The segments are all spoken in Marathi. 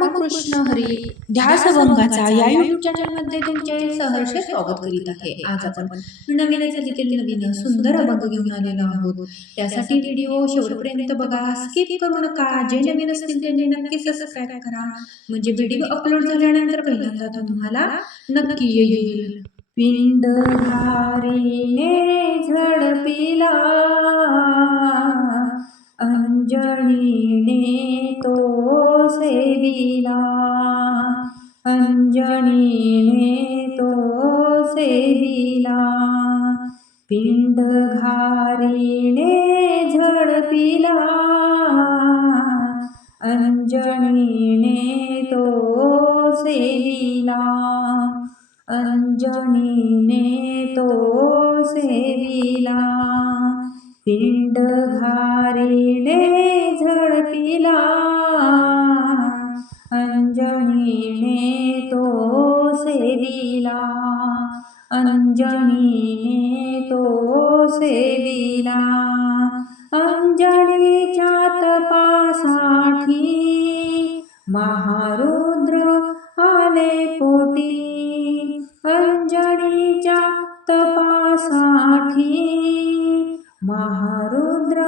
रामकृष्ण हरी ध्यासभंगाचा या YouTube चॅनलमध्ये तुमचे सहर्ष स्वागत करीत आहे। आज आपण नवीन चालीतील नवीन सुंदर अभंग घेऊन आलेलो आहोत। त्यासाठी व्हिडिओ शेवटपर्यंत बघा, स्किप करू नका। जे नवीन असतील त्यांनी नक्की सबस्क्राइब करा, म्हणजे व्हिडिओ अपलोड झाल्यानंतर पहिल्यांदा तुम्हाला नक्की येईल। पिंड धारीने झडपिला, अंजनीने तो सेविला, अंजनीने तो सेविला। पिंड घारीने झडपिला, अंजनीने तो सेविला, अंजनीने तो सेविला। पिंड घारीने झडपिला, अंजनीने तो सेविला, अंजनीने तो सेविला। अंजनीच्या तपासाठी महारुद्र आले पोटी, अंजनीच्या तपासाठी महारुद्र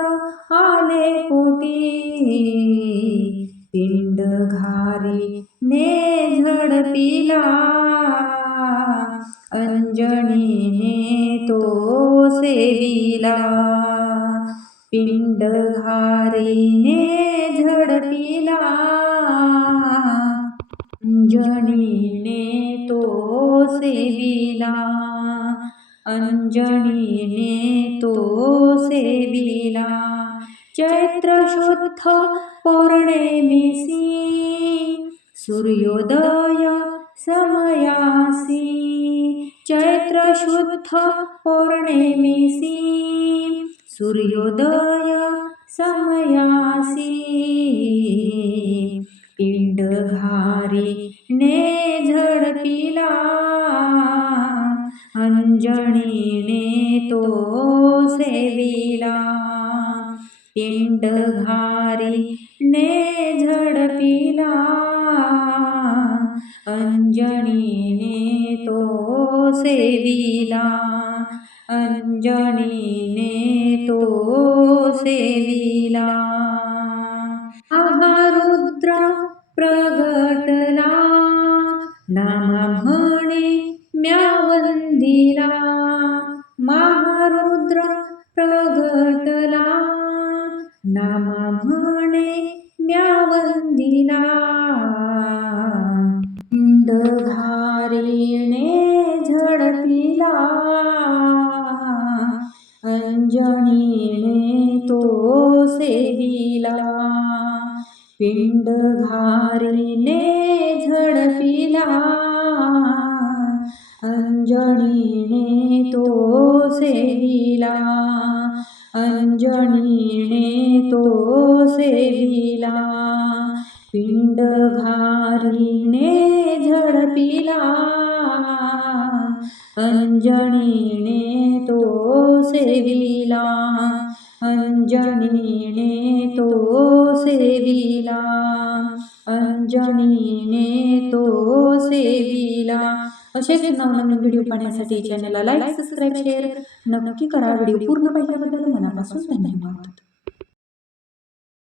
आले पोटी। पिंड घारीने झडपिला, अंजनीने तो सेविला, पिंड घारीने झडपिला, अंजनीने तो सेविला, अंजनीने तो सेविला। चैत्र शुद्ध पौर्णिमेसी, सूर्योदय समयासी, चैत्र शुद्ध पौर्णिमेसी, सूर्योदय समयासी। पिंड घारीने झडपिला, अंजनीने तो सेविला, पिंड घारीने झडपिला, अंजनीने तो सेविला, अंजनीने तो सेविला। महारुद्र प्रगटला, नामा म्हणे म्या वंदिला, महारुद्र प्रगटला, नामा म्हणे म्या वंदिला। पिंड घारीने झडपिला, अंजनीने तो सेविला, पिंड घारीने झडपिला, अंजनीने तो सेविला, अंजनीने तो सेविला। पिंड घारीने झडपिला, अंजनीने तो सेविला, अंजनीने तो सेविला, अंजनीने तो सेविला। असेच नवनवीन व्हिडिओ पाहण्यासाठी चॅनलला लाईक, सबस्क्राइब, शेअर नक्की करा। व्हिडिओ पूर्ण पाहिल्याबद्दल मनापासून धन्यवाद।